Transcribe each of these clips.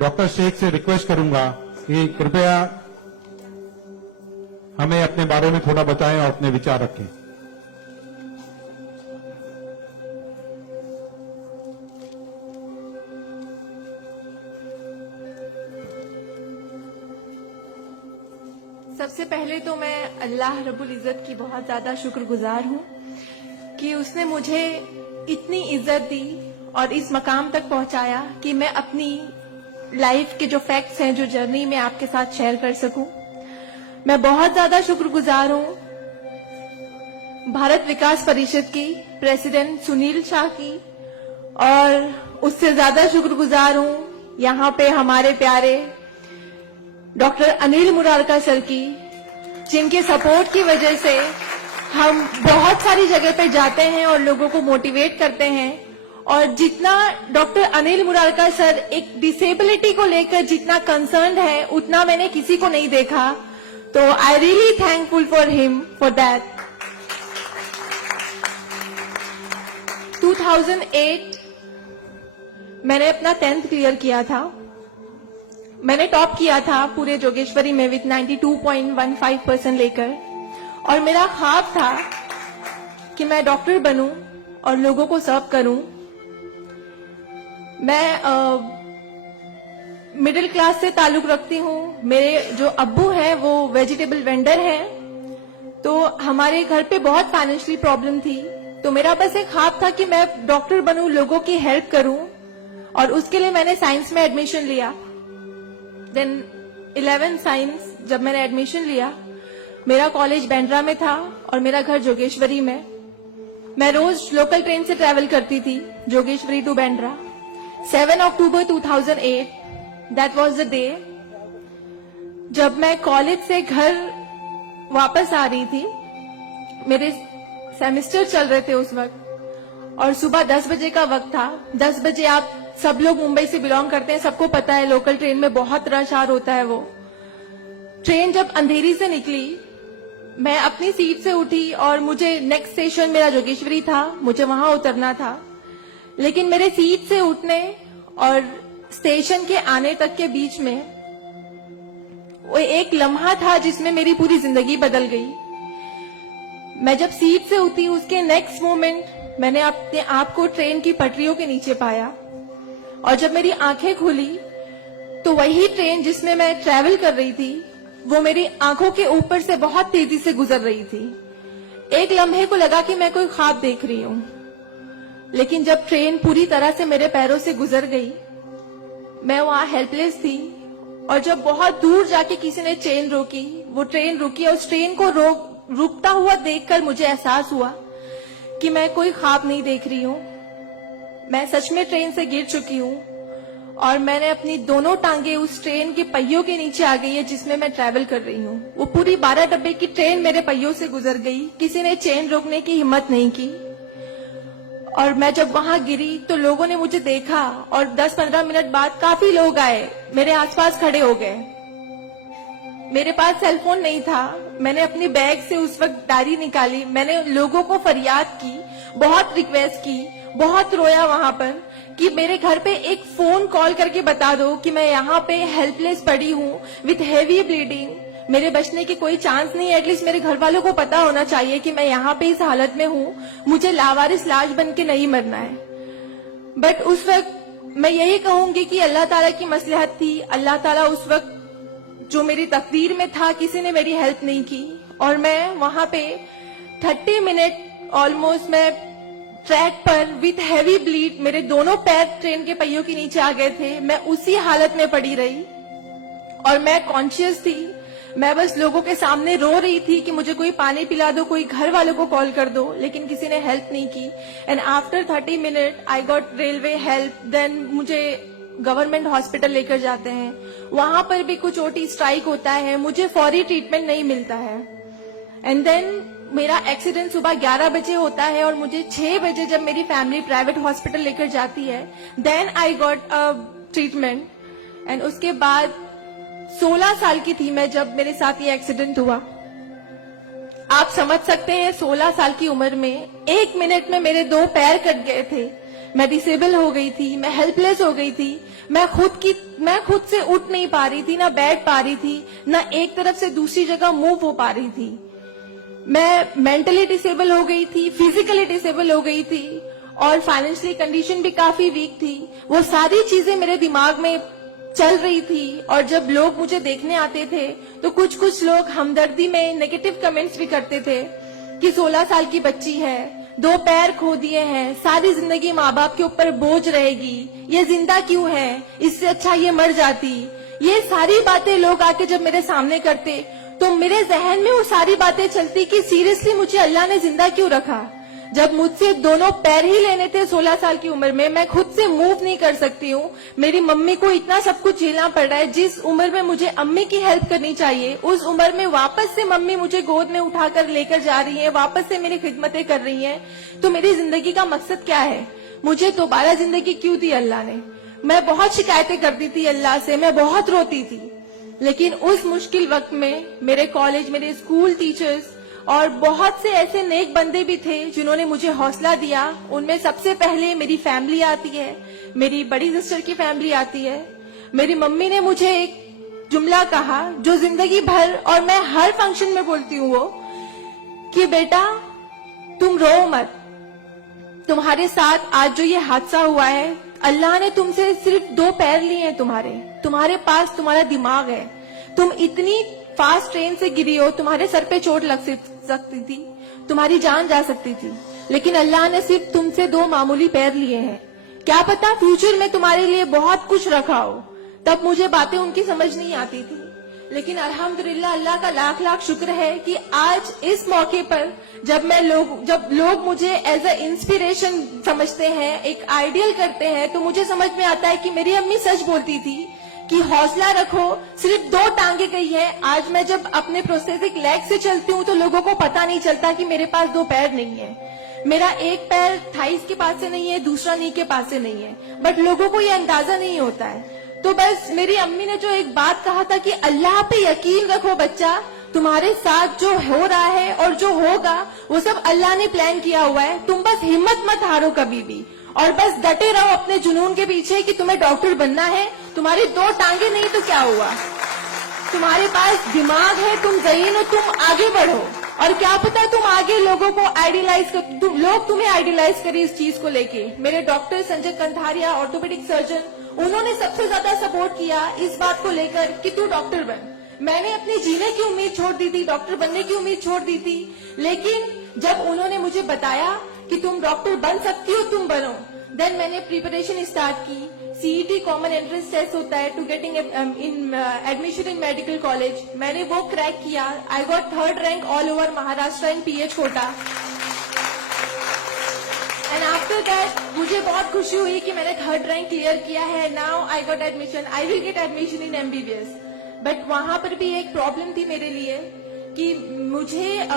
Doctor Sheikh से request करूंगा कि कृपया हमें अपने बारे में थोड़ा बताएं और अपने विचार रखें। सबसे पहले तो मैं अल्लाह रब्बुल इज़्ज़त की बहुत ज्यादा शुक्रगुजार हूँ कि उसने मुझे इतनी इज्जत दी और इस मकाम तक पहुंचाया कि मैं अपनी लाइफ के जो फैक्ट्स हैं, जो जर्नी में आपके साथ शेयर कर सकूं। मैं बहुत ज्यादा शुक्रगुजार हूँ भारत विकास परिषद की प्रेसिडेंट सुनील शाह की, और उससे ज्यादा शुक्रगुजार हूँ यहाँ पे हमारे प्यारे डॉक्टर अनिल मुरारका सर की, जिनके सपोर्ट की वजह से हम बहुत सारी जगह पे जाते हैं और लोगों को मोटिवेट करते हैं। और जितना डॉक्टर अनिल मुरारका सर एक डिसेबिलिटी को लेकर जितना कंसर्न है, उतना मैंने किसी को नहीं देखा। तो I really thankful for him for that. 2008 मैंने अपना 10th क्लियर किया था। मैंने टॉप किया था पूरे जोगेश्वरी में विद 92.15% लेकर, और मेरा ख्वाब था कि मैं डॉक्टर बनूं और लोगों को सर्व करूं। मैं मिडिल क्लास से ताल्लुक रखती हूं। मेरे जो अब्बू हैं वो वेजिटेबल वेंडर हैं, तो हमारे घर पे बहुत फाइनेंशियली प्रॉब्लम थी। तो मेरा बस एक ख्वाब था कि मैं डॉक्टर बनूं, लोगों की हेल्प करूं, और उसके लिए मैंने साइंस में एडमिशन लिया। देन 11 साइंस जब मैंने एडमिशन लिया, मेरा कॉलेज बैंड्रा में था और मेरा घर जोगेश्वरी में। मैं रोज लोकल ट्रेन से ट्रैवल करती थी Jogeshwari to Bandra. 7 October 2008 that was the day जब मैं कॉलेज से घर वापस आ रही थी। मेरे सेमेस्टर चल रहे थे उस वक्त, और सुबह 10 बजे का वक्त था। 10 बजे आप सब लोग मुंबई से बिलोंग करते हैं, सबको पता है लोकल ट्रेन में बहुत रश आर होता है। वो ट्रेन जब अंधेरी से निकली, मैं अपनी सीट से उठी और मुझे नेक्स्ट स्टेशन मेरा जोगेश्वरी था, मुझे वहां उतरना था। लेकिन मेरे सीट से उठने और स्टेशन के आने तक के बीच में वो एक लम्हा था जिसमें मेरी पूरी जिंदगी बदल गई। मैं जब सीट से उठी, उसके नेक्स्ट मोमेंट मैंने अपने आप को ट्रेन की पटरियों के नीचे पाया, और जब मेरी आंखें खुली तो वही ट्रेन जिसमें मैं ट्रैवल कर रही थी वो मेरी आंखों के ऊपर से बहुत तेजी से गुजर रही थी। एक लम्हे को लगा कि मैं कोई ख्वाब देख रही हूं, लेकिन जब ट्रेन पूरी तरह से मेरे पैरों से गुजर गई, मैं वहां हेल्पलेस थी। और जब बहुत दूर जाके किसी ने चेन रोकी, वो ट्रेन रुकी, और उस ट्रेन को रुकता हुआ देखकर मुझे एहसास हुआ कि मैं कोई ख्वाब नहीं देख रही हूं, मैं सच में ट्रेन से गिर चुकी हूं, और मैंने अपनी दोनों टांगे उस ट्रेन के पहियों के नीचे आ गई है जिसमें मैं ट्रैवल कर रही हूं। वो पूरी 12 डब्बे की ट्रेन मेरे पहियों से गुजर गई, किसी ने चेन रोकने की हिम्मत नहीं की। और मैं जब वहां गिरी तो लोगों ने मुझे देखा, और 10-15 मिनट बाद काफी लोग आए, मेरे आसपास खड़े हो गए। मेरे पास सेलफोन नहीं था। मैंने अपनी बैग से उस वक्त डायरी निकाली, मैंने लोगों को फरियाद की, बहुत रिक्वेस्ट की, बहुत रोया वहां पर कि मेरे घर पे एक फोन कॉल करके बता दो कि मैं यहाँ पे हेल्पलेस पड़ी हूँ विथ हेवी ब्लीडिंग, मेरे बचने की कोई चांस नहीं है। एटलीस्ट मेरे घर वालों को पता होना चाहिए कि मैं यहाँ पे इस हालत में हूँ, मुझे लावारिस लाश बन के नहीं मरना है। बट उस वक्त मैं यही कहूंगी कि अल्लाह ताला की मसलहत थी। अल्लाह ताला उस वक्त जो मेरी तकदीर में था, किसी ने मेरी हेल्प नहीं की, और मैं वहां पे 30 मिनट ऑलमोस्ट मैं ट्रैक पर विथ हैवी ब्लीड, मेरे दोनों पैर ट्रेन के पहियों के नीचे आ गए थे। मैं उसी हालत में पड़ी रही और मैं कॉन्शियस थी। मैं बस लोगों के सामने रो रही थी कि मुझे कोई पानी पिला दो, कोई घर वालों को कॉल कर दो, लेकिन किसी ने हेल्प नहीं की। And after 30 minute I got railway help. Then मुझे गवर्नमेंट हॉस्पिटल लेकर जाते हैं, वहां पर भी कुछ ओटी स्ट्राइक होता है, मुझे फौरी ट्रीटमेंट नहीं मिलता है। एंड देन मेरा एक्सीडेंट सुबह 11 बजे होता है, और मुझे 6 बजे जब मेरी फैमिली प्राइवेट हॉस्पिटल लेकर जाती है, then I got treatment. And उसके बाद 16 साल की थी मैं जब मेरे साथ ये एक्सीडेंट हुआ। आप समझ सकते हैं 16 साल की उम्र में 1 मिनट में मेरे 2 पैर कट गए थे, मैं डिसेबल हो गई थी, मैं हेल्पलेस हो गई थी। मैं खुद से उठ नहीं पा रही थी, ना बैठ पा रही थी, ना एक तरफ से दूसरी जगह मूव हो पा रही थी। मैं मेंटली डिसेबल हो गई थी, फिजिकली डिसेबल हो गई थी और फाइनेंशियली कंडीशन भी काफी वीक थी। वो सारी चीजें मेरे दिमाग में चल रही थी और जब लोग मुझे देखने आते थे तो कुछ लोग हमदर्दी में नेगेटिव कमेंट्स भी करते थे कि 16 साल की बच्ची है, 2 पैर खो दिए हैं, सारी जिंदगी माँ बाप के ऊपर बोझ रहेगी, ये जिंदा क्यों है, इससे अच्छा ये मर जाती। ये सारी बातें लोग आके जब मेरे सामने करते तो मेरे जहन में वो सारी बातें चलती कि सीरियसली मुझे अल्लाह ने जिंदा क्यों रखा। जब मुझसे दोनों पैर ही लेने थे 16 साल की उम्र में, मैं खुद से मूव नहीं कर सकती हूँ, मेरी मम्मी को इतना सब कुछ झेलना पड़ रहा है। जिस उम्र में मुझे अम्मी की हेल्प करनी चाहिए उस उम्र में वापस से मम्मी मुझे गोद में उठाकर लेकर जा रही है, वापस से मेरी खिदमतें कर रही हैं। तो मेरी जिंदगी का मकसद क्या है? मुझे दोबारा जिंदगी क्यों दी अल्लाह ने? मैं बहुत शिकायतें करती थी अल्लाह से, मैं बहुत रोती थी, लेकिन उस मुश्किल वक्त में मेरे कॉलेज, मेरे स्कूल टीचर्स और बहुत से ऐसे नेक बंदे भी थे जिन्होंने मुझे हौसला दिया। उनमें सबसे पहले मेरी फैमिली आती है, मेरी बड़ी सिस्टर की फैमिली आती है। मेरी मम्मी ने मुझे एक जुमला कहा जो जिंदगी भर और मैं हर फंक्शन में बोलती हूँ, वो कि बेटा तुम रो मत, तुम्हारे साथ आज जो ये हादसा हुआ है, अल्लाह ने तुमसे सिर्फ 2 पैर लिए हैं, तुम्हारे पास तुम्हारा दिमाग है, तुम इतनी फास्ट ट्रेन से गिरी हो, तुम्हारे सर पे चोट लग सकती थी, तुम्हारी जान जा सकती थी, लेकिन अल्लाह ने सिर्फ तुमसे 2 मामूली पैर लिए हैं। क्या पता फ्यूचर में तुम्हारे लिए बहुत कुछ रखा हो। तब मुझे बातें उनकी समझ नहीं आती थी, लेकिन अल्हम्दुलिल्लाह अल्लाह का लाख लाख शुक्र है कि आज इस मौके पर जब लोग मुझे एज अ इंस्पिरेशन समझते हैं, एक आइडियल करते हैं, तो मुझे समझ में आता है कि मेरी अम्मी सच बोलती थी कि हौसला रखो, सिर्फ 2 टांगे गई है। आज मैं जब अपने प्रोस्थेटिक लेग से चलती हूँ तो लोगों को पता नहीं चलता कि मेरे पास 2 पैर नहीं है, मेरा एक पैर थाइस के पास से नहीं है, दूसरा नी के पास से नहीं है, बट लोगों को ये अंदाजा नहीं होता है। तो बस मेरी अम्मी ने जो एक बात कहा था कि अल्लाह पे यकीन रखो बच्चा, तुम्हारे साथ जो हो रहा है और जो होगा वो सब अल्लाह ने प्लान किया हुआ है, तुम बस हिम्मत मत हारो कभी भी और बस डटे रहो अपने जुनून के पीछे कि तुम्हें डॉक्टर बनना है। तुम्हारी 2 टांगे नहीं तो क्या हुआ, तुम्हारे पास दिमाग है, तुम ज़हीन हो, तुम आगे बढ़ो। और क्या पता तुम आगे लोगों को लोग तुम्हें आइडियलाइज करें इस चीज को लेके। मेरे डॉक्टर संजय कंधारिया, ऑर्थोपेडिक सर्जन, उन्होंने सबसे ज्यादा सपोर्ट किया इस बात को लेकर कि तू डॉक्टर बन। मैंने अपने जीने की उम्मीद छोड़ दी थी, डॉक्टर बनने की उम्मीद छोड़ दी थी, लेकिन जब उन्होंने मुझे बताया कि तुम डॉक्टर बन सकती हो, तुम बनो, देन मैंने प्रिपरेशन स्टार्ट की। सीईटी कॉमन एंट्रेंस टेस्ट होता है to getting in admission in medical college, मैंने वो क्रैक किया। I got 3rd rank all over Maharashtra in PH quota. And after that मुझे बहुत खुशी हुई कि मैंने 3rd रैंक क्लियर किया है। Now I got admission, I will get admission in MBBS. But वहां पर भी एक प्रॉब्लम थी मेरे लिए कि मुझे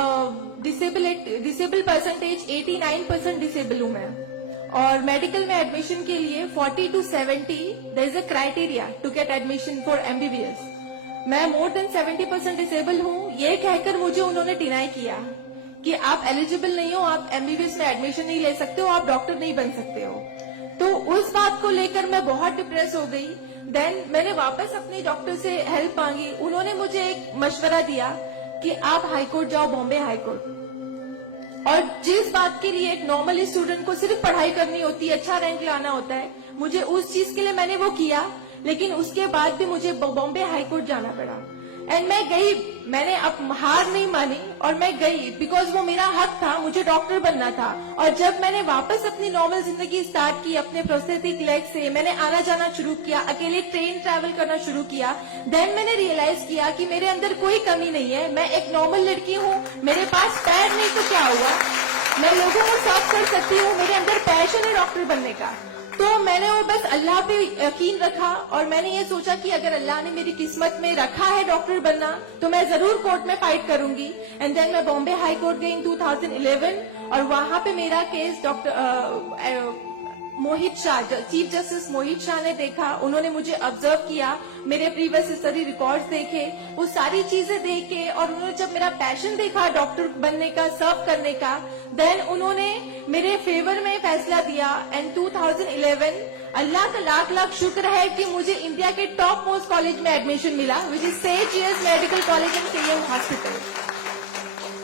डिसेबल परसेंटेज 89% डिसेबल हूं मैं, और मेडिकल में एडमिशन के लिए 40 to 70 there is a criteria to get admission for MBBS. मैं मोर देन 70% डिसेबल हूं, ये कहकर मुझे उन्होंने डिनाई किया कि आप एलिजिबल नहीं हो, आप एमबीबीएस में एडमिशन नहीं ले सकते हो, आप डॉक्टर नहीं बन सकते हो। तो उस बात को लेकर मैं बहुत डिप्रेस हो गई। देन मैंने वापस अपनी डॉक्टर से हेल्प मांगी। उन्होंने मुझे एक मशवरा दिया कि आप हाईकोर्ट जाओ, बॉम्बे हाईकोर्ट, और जिस बात के लिए एक नॉर्मल स्टूडेंट को सिर्फ पढ़ाई करनी होती है, अच्छा रैंक लाना होता है, मुझे उस चीज के लिए मैंने वो किया, लेकिन उसके बाद भी मुझे बॉम्बे हाईकोर्ट जाना पड़ा। एंड मैं गई, मैंने अब हार नहीं मानी और मैं गई, बिकॉज वो मेरा हक था, मुझे डॉक्टर बनना था। और जब मैंने वापस अपनी नॉर्मल जिंदगी स्टार्ट की अपने प्रोस्थेटिक लेग से, मैंने आना जाना शुरू किया, अकेले ट्रेन ट्रैवल करना शुरू किया, देन मैंने रियलाइज किया कि मेरे अंदर कोई कमी नहीं है, मैं एक नॉर्मल लड़की हूँ, मेरे पास पैर नहीं तो क्या हुआ, मैं लोगों को सर्व कर सकती हूँ, मेरे अंदर पैशन है डॉक्टर बनने का। तो मैंने वो बस अल्लाह पे यकीन रखा और मैंने ये सोचा कि अगर अल्लाह ने मेरी किस्मत में रखा है डॉक्टर बनना तो मैं जरूर कोर्ट में फाइट करूंगी। एंड देन मैं बॉम्बे हाई कोर्ट गई इन 2011 और वहां पे मेरा केस मोहित शाह, चीफ जस्टिस मोहित शाह ने देखा, उन्होंने मुझे ऑब्जर्व किया, मेरे प्रीवियस स्टडी रिकॉर्ड्स देखे, वो सारी चीजें देखे, और उन्होंने जब मेरा पैशन देखा डॉक्टर बनने का, सर्व करने का, देन उन्होंने मेरे फेवर में फैसला दिया। एंड 2011 अल्लाह का लाख लाख शुक्र है कि मुझे इंडिया के टॉप मोस्ट कॉलेज में एडमिशन मिला, which is Seth GS medical college and KM hospital.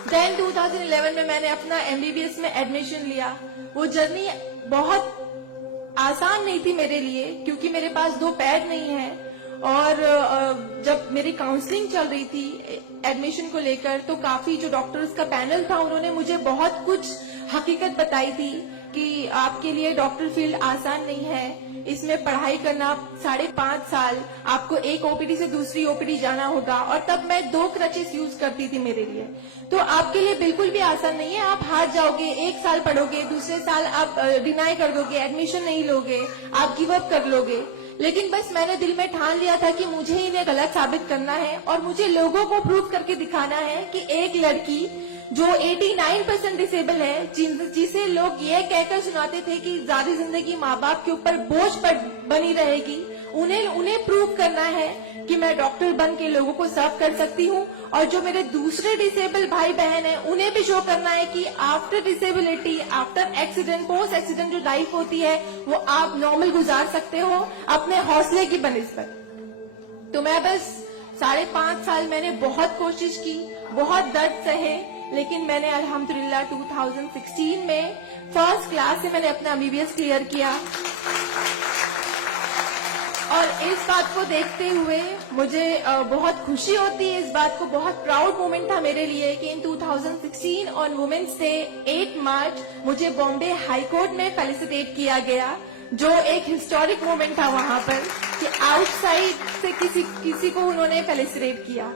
Then 2011 में मैंने अपना एमबीबीएस में एडमिशन लिया। वो जर्नी बहुत आसान नहीं थी मेरे लिए, क्योंकि मेरे पास 2 पैर नहीं है, और जब मेरी काउंसलिंग चल रही थी एडमिशन को लेकर, तो काफी जो डॉक्टर्स का पैनल था उन्होंने मुझे बहुत कुछ हकीकत बताई थी कि आपके लिए डॉक्टर फील्ड आसान नहीं है, इसमें पढ़ाई करना 5.5 साल, आपको एक ओपीडी से दूसरी ओपीडी जाना होगा, और तब मैं 2 क्रचेस यूज करती थी मेरे लिए। तो आपके लिए बिल्कुल भी आसान नहीं है, आप हार जाओगे, 1 साल पढ़ोगे, दूसरे साल आप डिनाई कर दोगे, एडमिशन नहीं लोगे, आप गिव अप कर लोगे। लेकिन बस मैंने दिल में ठान लिया था कि मुझे इन्हें गलत साबित करना है, और मुझे लोगों को प्रूव करके दिखाना है कि एक लड़की जो 89% डिसेबल है, जिसे लोग ये कहकर सुनाते थे कि सारी जिंदगी माँ बाप के ऊपर बोझ पर बनी रहेगी, उन्हें प्रूव करना है कि मैं डॉक्टर बन के लोगों को सर्व कर सकती हूँ। और जो मेरे दूसरे डिसेबल भाई बहन हैं, उन्हें भी शो करना है कि after disability, after accident, post accident जो लाइफ होती है वो आप नॉर्मल गुजार सकते हो अपने हौसले की बनिस्बत। तो मैं बस 5.5 साल मैंने बहुत कोशिश की, बहुत दर्द सहे, लेकिन मैंने अल्हम्दुलिल्लाह 2016 में फर्स्ट क्लास से मैंने अपना एमबीबीएस क्लियर किया। और इस बात को देखते हुए मुझे बहुत खुशी होती है, इस बात को बहुत प्राउड मोमेंट था मेरे लिए कि इन 2016 ऑन वुमेन्स डे 8 मार्च मुझे बॉम्बे हाई कोर्ट में फेलिसिटेट किया गया, जो एक हिस्टोरिक मोमेंट था वहां पर कि आउटसाइड से किसी को उन्होंने फेलिसिटेट किया।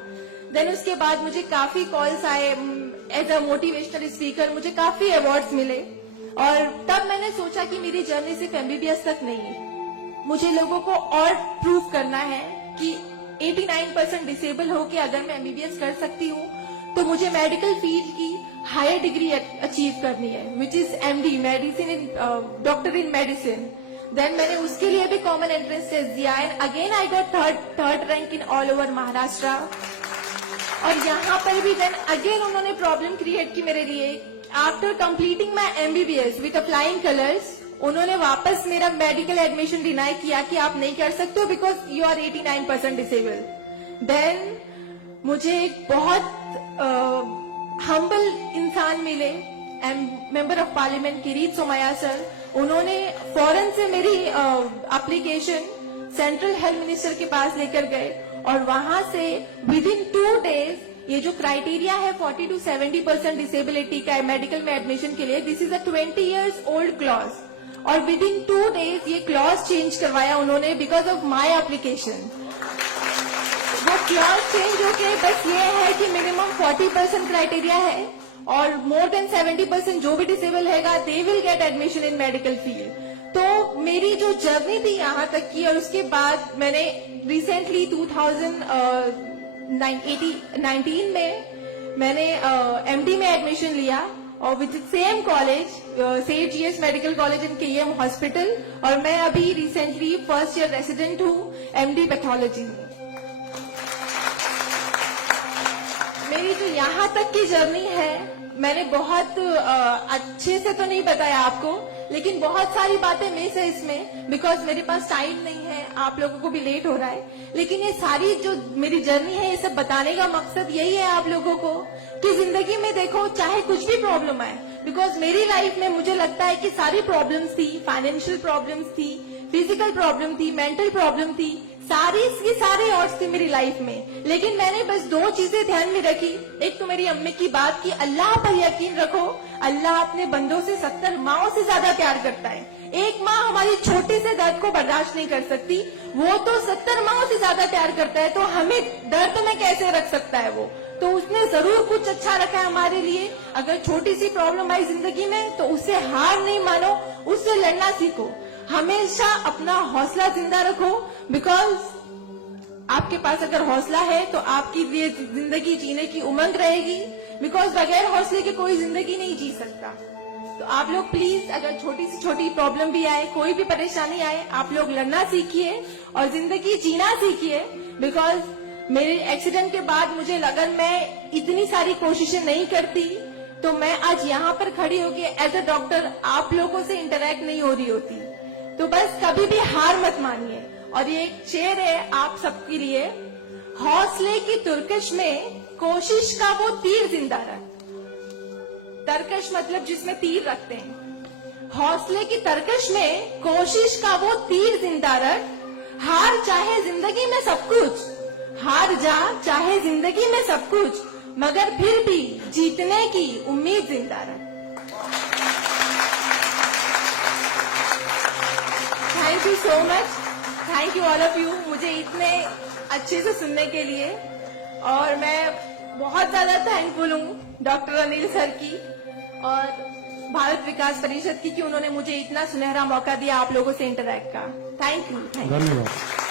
देन उसके बाद मुझे काफी कॉल्स आए एज अ मोटिवेशनल स्पीकर, मुझे काफी अवार्ड्स मिले, और तब मैंने सोचा कि मेरी जर्नी सिर्फ एमबीबीएस तक नहीं है, मुझे लोगों को और प्रूव करना है कि 89% डिसेबल होके अगर मैं एमबीबीएस कर सकती हूँ, तो मुझे मेडिकल फील्ड की हायर डिग्री अचीव करनी है, which is MD, medicine in doctor in medicine. Then मैंने उसके लिए भी कॉमन एंट्रेंस टेस्ट दिया, and again I got third rank in all over Maharashtra. और यहाँ पर भी देन अगेन उन्होंने प्रॉब्लम क्रिएट की मेरे लिए। After completing my MBBS with flying colours, उन्होंने वापस मेरा मेडिकल एडमिशन डिनाई किया कि आप नहीं कर सकते हो because you are 89% disable. Then मुझे एक बहुत हम्बल इंसान मिले, member of parliament Kirit Somaiya sir, उन्होंने फौरन से मेरी एप्लीकेशन सेंट्रल हेल्थ मिनिस्टर के पास लेकर गए, और वहां से विद इन 2 डेज ये जो क्राइटेरिया है 40 to 70% डिसेबिलिटी का मेडिकल में एडमिशन के लिए, this is a 20 years old clause, और विद इन 2 डेज ये क्लॉज चेंज करवाया उन्होंने बिकॉज ऑफ माई एप्लीकेशन। वो क्लॉज चेंज होके बस ये है कि मिनिमम 40% क्राइटेरिया है, और मोर देन 70% जो भी डिसेबल हैगा they will get admission in medical field. तो मेरी जो जर्नी थी यहाँ तक की, और उसके बाद मैंने रिसेंटली 2019 में मैंने एमडी में एडमिशन लिया, और with same college Seth GS medical college in KM hospital, और मैं अभी रिसेंटली फर्स्ट ईयर रेसिडेंट हूँ एमडी पैथोलॉजी में। मेरी जो यहाँ तक की जर्नी है, मैंने बहुत अच्छे से तो नहीं बताया आपको, लेकिन बहुत सारी बातें मिस है इसमें बिकॉज मेरे पास टाइम नहीं है, आप लोगों को भी लेट हो रहा है। लेकिन ये सारी जो मेरी जर्नी है, ये सब बताने का मकसद यही है आप लोगों को कि जिंदगी में देखो चाहे कुछ भी प्रॉब्लम आए, बिकॉज मेरी लाइफ में मुझे लगता है कि सारी प्रॉब्लम्स थी, फाइनेंशियल प्रॉब्लम्स थी, फिजिकल प्रॉब्लम थी, मेंटल प्रॉब्लम थी, सारे ऑड्स थी मेरी लाइफ में, लेकिन मैंने बस 2 चीजें ध्यान में रखी। एक तो मेरी अम्मी की बात की अल्लाह पर यकीन रखो, अल्लाह अपने बंदों से 70 माओं से ज्यादा प्यार करता है। एक माँ हमारी छोटे से दर्द को बर्दाश्त नहीं कर सकती, वो तो 70 माओं से ज्यादा प्यार करता है, तो हमें दर्द में कैसे रख सकता है वो, तो उसने जरूर कुछ अच्छा रखा है हमारे लिए। अगर छोटी सी प्रॉब्लम आई जिंदगी में तो उससे हार नहीं मानो, उससे लड़ना सीखो, हमेशा अपना हौसला जिंदा रखो, बिकॉज आपके पास अगर हौसला है तो आपकी लिए जिंदगी जीने की उमंग रहेगी, बिकॉज बगैर हौसले के कोई जिंदगी नहीं जी सकता। तो आप लोग प्लीज, अगर छोटी से छोटी प्रॉब्लम भी आए, कोई भी परेशानी आए, आप लोग लड़ना सीखिए और जिंदगी जीना सीखिए। बिकॉज मेरे एक्सीडेंट के बाद मुझे लगा मैं इतनी सारी कोशिशें नहीं करती तो मैं आज यहाँ पर खड़ी होके एज अ डॉक्टर आप लोगों से इंटरेक्ट नहीं हो रही होती। तो बस कभी भी हार मत मानिए। और ये एक शेर है आप सबके लिए, हौसले की तुर्कश में कोशिश का वो तीर जिंदा रख। तरकश मतलब जिसमें तीर रखते हैं। हौसले की तरकश में कोशिश का वो तीर जिंदा रख। हार चाहे जिंदगी में सब कुछ, हार जा चाहे जिंदगी में सब कुछ, मगर फिर भी जीतने की उम्मीद जिंदा रख। Thank you so much, thank you all of you मुझे इतने अच्छे से सुनने के लिए। और मैं बहुत ज्यादा थैंकफुल हूँ डॉक्टर अनिल सर की और भारत विकास परिषद की कि उन्होंने मुझे इतना सुनहरा मौका दिया आप लोगों से इंटरैक्ट का। Thank you. धन्यवाद।